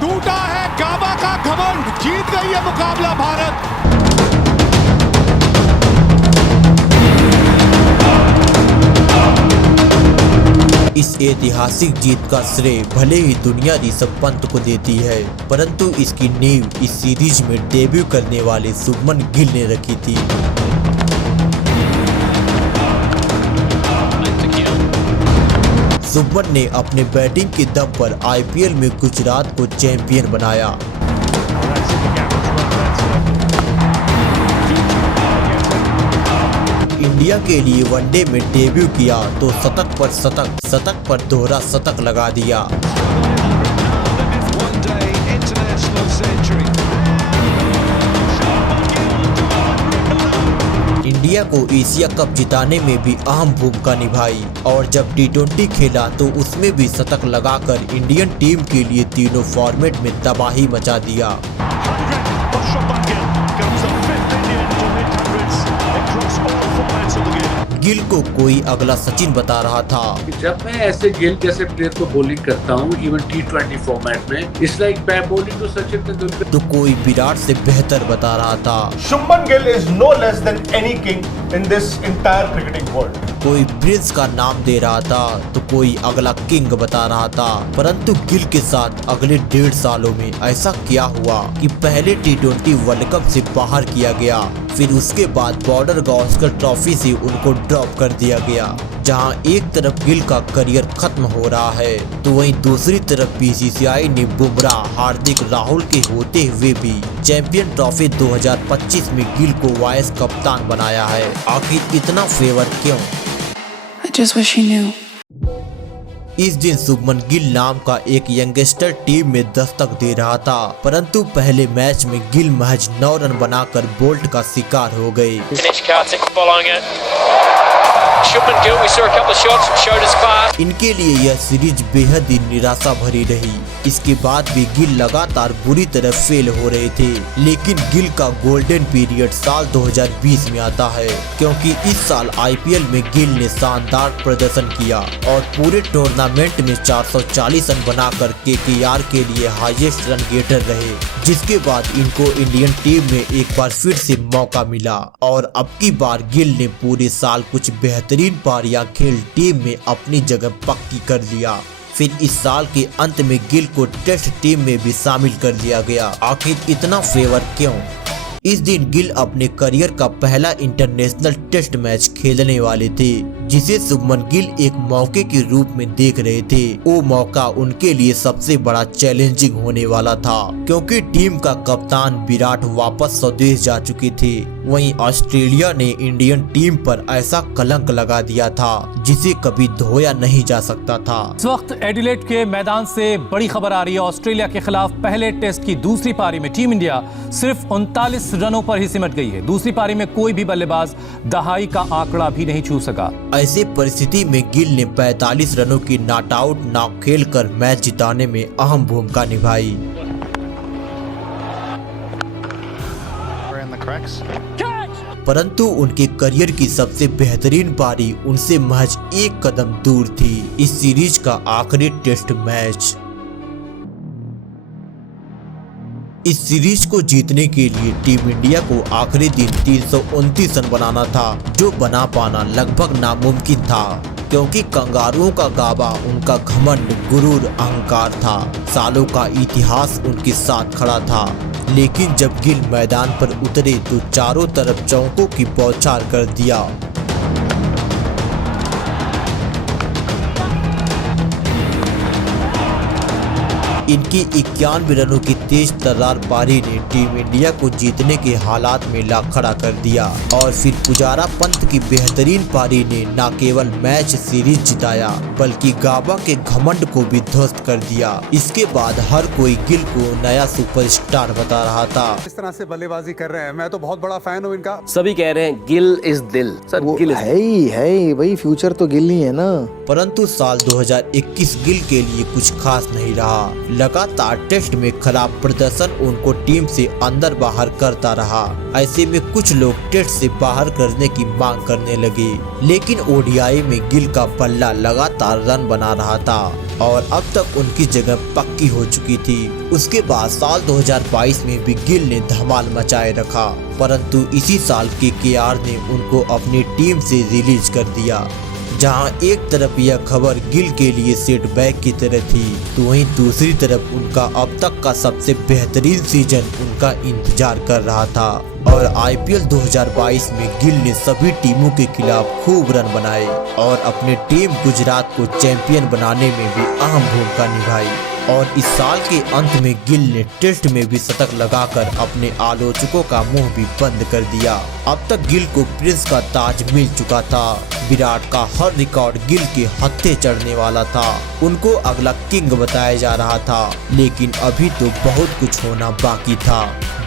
टूटा है गाबा का घमंड, जीत गई है मुकाबला भारत। इस ऐतिहासिक जीत का श्रेय भले ही दुनिया ऋषभ पंत को देती है, परंतु इसकी नींव इस सीरीज में डेब्यू करने वाले शुभमन गिल ने रखी थी। शुभमन ने अपने बैटिंग के दम पर आईपीएल में गुजरात को चैंपियन बनाया। इंडिया के लिए वनडे में डेब्यू किया तो शतक पर शतक, शतक पर दोहरा शतक लगा दिया। इंडिया को एशिया कप जिताने में भी अहम भूमिका निभाई और जब T20 खेला तो उसमें भी शतक लगाकर इंडियन टीम के लिए तीनों फॉर्मेट में तबाही मचा दिया। गिल को कोई अगला सचिन बता रहा था। जब मैं ऐसे गिल जैसे प्लेयर को बॉलिंग करता हूँ इवन T20 फॉर्मेट में, it's like bowling to Sachin Tendulkar, तो कोई विराट से बेहतर बता रहा था। Shubman Gill is no less than any king in this entire cricketing world. कोई प्रिंस का नाम दे रहा था तो कोई अगला किंग बता रहा था, परंतु गिल के साथ अगले 1.5 सालों में ऐसा क्या हुआ कि पहले T20 वर्ल्ड कप से बाहर किया गया, फिर उसके बाद बॉर्डर गावस्कर ट्रॉफी से उनको ड्रॉप कर दिया गया। जहां एक तरफ गिल का करियर खत्म हो रहा है तो वहीं दूसरी तरफ बीसीसीआई ने बुमराह, हार्दिक, राहुल के होते हुए भी चैंपियन ट्रॉफी 2025 में गिल को वाइस कप्तान बनाया है। आखिर इतना फेवर क्यों? I just wish he knew. इस दिन शुभमन गिल नाम का एक यंगस्टर टीम में दस्तक दे रहा था, परंतु पहले मैच में गिल महज 9 रन बनाकर बोल्ट का शिकार हो गए। इनके लिए यह सीरीज बेहद ही निराशा भरी रही। इसके बाद भी गिल लगातार बुरी तरह फेल हो रहे थे, लेकिन गिल का गोल्डन पीरियड साल 2020 में आता है, क्योंकि इस साल आईपीएल में गिल ने शानदार प्रदर्शन किया और पूरे टूर्नामेंट में 440 रन बनाकर केकेआर के लिए हाईएस्ट रन गेटर रहे, जिसके बाद इनको इंडियन टीम में एक बार फिर से मौका मिला और अब की बार गिल ने पूरे साल कुछ बेहतरीन पारियां खेल टीम में अपनी जगह पक्की कर लिया। फिर इस साल के अंत में गिल को टेस्ट टीम में भी शामिल कर लिया गया। आखिर इतना फेवर क्यों? इस दिन गिल अपने करियर का पहला इंटरनेशनल टेस्ट मैच खेलने वाले थे, जिसे शुभमन गिल एक मौके के रूप में देख रहे थे। वो मौका उनके लिए सबसे बड़ा चैलेंजिंग होने वाला था, क्योंकि टीम का कप्तान विराट वापस स्वदेश जा चुके थे। वहीं ऑस्ट्रेलिया ने इंडियन टीम पर ऐसा कलंक लगा दिया था जिसे कभी धोया नहीं जा सकता था। इस वक्त एडिलेड के मैदान से बड़ी खबर आ रही है। ऑस्ट्रेलिया के खिलाफ पहले टेस्ट की दूसरी पारी में टीम इंडिया सिर्फ 39 रनों पर ही सिमट गई है। दूसरी पारी में कोई भी बल्लेबाज दहाई का आंकड़ा भी नहीं छू सका। ऐसे परिस्थिति में गिल ने 45 रनों की नॉट आउट नॉक खेलकर मैच जिताने में अहम भूमिका निभाई। परंतु उनके करियर की सबसे बेहतरीन पारी उनसे महज एक कदम दूर थी, इस सीरीज का आखिरी टेस्ट मैच। इस सीरीज को जीतने के लिए टीम इंडिया को आखिरी दिन 329 रन बनाना था, जो बना पाना लगभग नामुमकिन था, क्योंकि कंगारुओं का गाबा उनका घमंड, गुरूर, अहंकार था। सालों का इतिहास उनके साथ खड़ा था, लेकिन जब गिल मैदान पर उतरे तो चारों तरफ चौकों की बौछार कर दिया। इनकी 91 रनों की तेज तर्रार पारी ने टीम इंडिया को जीतने के हालात में ला खड़ा कर दिया और फिर पुजारा पंत की बेहतरीन पारी ने न केवल मैच सीरीज जिताया बल्कि गाबा के घमंड को भी ध्वस्त कर दिया। इसके बाद हर कोई गिल को नया सुपरस्टार बता रहा था। इस तरह से बल्लेबाजी कर रहे हैं, मैं तो बहुत बड़ा फैन हूँ इनका। सभी कह रहे हैं गिल इज दिल। सर गिल है ही भाई, फ्यूचर तो गिल ही है ना। परंतु साल 2021 गिल के लिए कुछ खास नहीं रहा। लगातार टेस्ट में खराब प्रदर्शन उनको टीम से अंदर बाहर करता रहा। ऐसे में कुछ लोग टेस्ट से बाहर करने की मांग करने लगे, लेकिन ओडीआई में गिल का बल्ला लगातार रन बना रहा था और अब तक उनकी जगह पक्की हो चुकी थी। उसके बाद साल 2022 में भी गिल ने धमाल मचाए रखा, परंतु इसी साल केकेआर ने उनको अपनी टीम से रिलीज कर दिया। जहां एक तरफ यह खबर गिल के लिए सेटबैक की तरह थी, तो वहीं दूसरी तरफ उनका अब तक का सबसे बेहतरीन सीजन उनका इंतजार कर रहा था। और आईपीएल 2022 में गिल ने सभी टीमों के खिलाफ खूब रन बनाए और अपनी टीम गुजरात को चैंपियन बनाने में भी अहम भूमिका निभाई। और इस साल के अंत में गिल ने टेस्ट में भी शतक लगाकर अपने आलोचकों का मुंह भी बंद कर दिया। अब तक गिल को प्रिंस का ताज मिल चुका था। विराट का हर रिकॉर्ड गिल के हत्थे चढ़ने वाला था। उनको अगला किंग बताया जा रहा था, लेकिन अभी तो बहुत कुछ होना बाकी था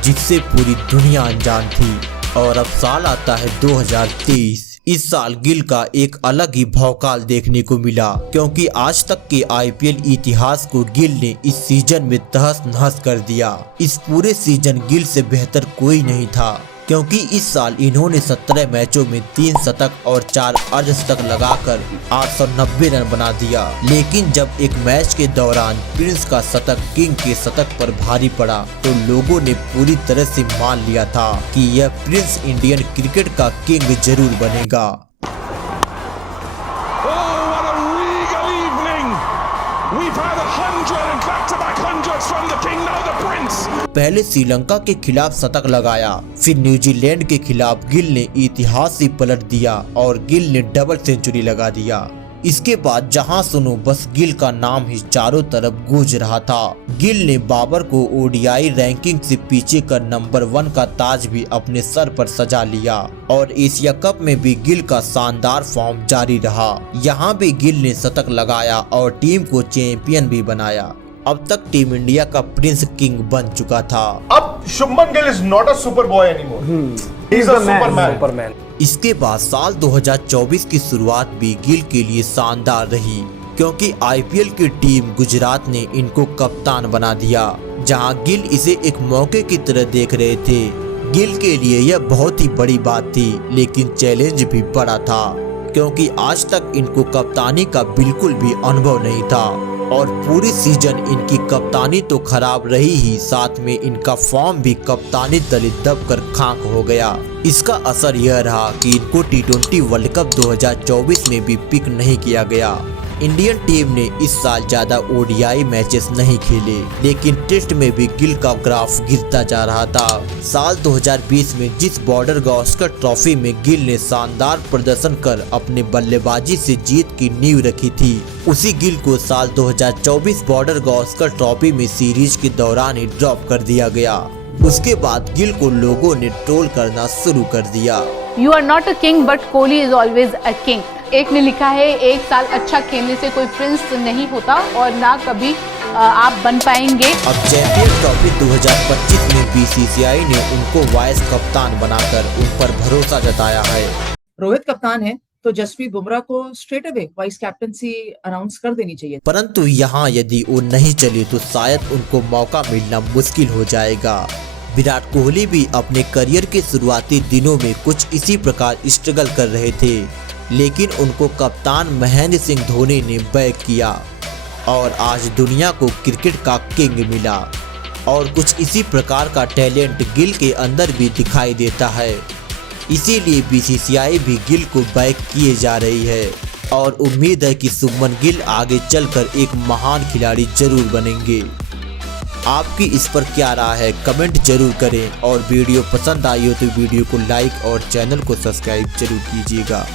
जिससे पूरी दुनिया अनजान थी। और अब साल आता है 2023। इस साल गिल का एक अलग ही भौकाल देखने को मिला, क्योंकि आज तक के आईपीएल इतिहास को गिल ने इस सीजन में तहस नहस कर दिया। इस पूरे सीजन गिल से बेहतर कोई नहीं था, क्योंकि इस साल इन्होंने 17 मैचों में 3 शतक और 4 अर्धशतक लगाकर 890 रन बना दिया। लेकिन जब एक मैच के दौरान प्रिंस का शतक किंग के शतक पर भारी पड़ा, तो लोगों ने पूरी तरह से मान लिया था कि यह प्रिंस इंडियन क्रिकेट का किंग जरूर बनेगा। पहले श्रीलंका के खिलाफ शतक लगाया, फिर न्यूजीलैंड के खिलाफ गिल ने इतिहास ही पलट दिया और गिल ने डबल सेंचुरी लगा दिया। इसके बाद जहां सुनो बस गिल का नाम ही चारों तरफ गूंज रहा था। गिल ने बाबर को ओडीआई रैंकिंग से पीछे कर नंबर 1 का ताज भी अपने सर पर सजा लिया और एशिया कप में भी गिल का शानदार फॉर्म जारी रहा। यहाँ भी गिल ने शतक लगाया और टीम को चैंपियन भी बनाया। अब तक टीम इंडिया का प्रिंस किंग बन चुका था। अब Shubman Gill is not a super boy anymore, he is a Superman. इसके बाद साल 2024 की शुरुआत भी गिल के लिए शानदार रही, क्योंकि आईपीएल की टीम गुजरात ने इनको कप्तान बना दिया, जहां गिल इसे एक मौके की तरह देख रहे थे। गिल के लिए यह बहुत ही बड़ी बात थी, लेकिन चैलेंज भी बड़ा था, क्योंकि आज तक इनको कप्तानी का बिल्कुल भी अनुभव नहीं था और पूरी सीजन इनकी कप्तानी तो खराब रही ही, साथ में इनका फॉर्म भी कप्तानी तले दब कर खाक हो गया। इसका असर यह रहा कि इनको T20 वर्ल्ड कप 2024 में भी पिक नहीं किया गया। इंडियन टीम ने इस साल ज्यादा ओडीआई मैचेस नहीं खेले, लेकिन टेस्ट में भी गिल का ग्राफ गिरता जा रहा था। साल 2020 में जिस बॉर्डर गावस्कर ट्रॉफी में गिल ने शानदार प्रदर्शन कर अपने बल्लेबाजी से जीत की नींव रखी थी, उसी गिल को साल 2024 बॉर्डर गावस्कर ट्रॉफी में सीरीज के दौरान ही ड्रॉप कर दिया गया। उसके बाद गिल को लोगों ने ट्रोल करना शुरू कर दिया। You are not a king, but Kohli is always a king. एक ने लिखा है, एक साल अच्छा खेलने से कोई प्रिंस नहीं होता और ना कभी आप बन पाएंगे। अब चैंपियन ट्रॉफी 2025 में बीसीसीआई ने उनको वाइस कप्तान बनाकर उन पर भरोसा जताया है। रोहित कप्तान है तो जसप्रीत बुमराह को straight away vice captaincy announce कर देनी चाहिए। परंतु यहाँ यदि वो नहीं चले तो शायद उनको मौका मिलना मुश्किल हो जाएगा। विराट कोहली भी अपने करियर के शुरुआती दिनों में कुछ इसी प्रकार स्ट्रगल कर रहे थे, लेकिन उनको कप्तान महेंद्र सिंह धोनी ने बैक किया और आज दुनिया को क्रिकेट का किंग मिला। और कुछ इसी प्रकार का टैलेंट गिल के अंदर भी दिखाई देता है, इसीलिए बीसीसीआई भी गिल को बैक किए जा रही है और उम्मीद है कि शुभमन गिल आगे चलकर एक महान खिलाड़ी जरूर बनेंगे। आपकी इस पर क्या राय है, कमेंट जरूर करें और वीडियो पसंद आई हो तो वीडियो को लाइक और चैनल को सब्सक्राइब जरूर कीजिएगा।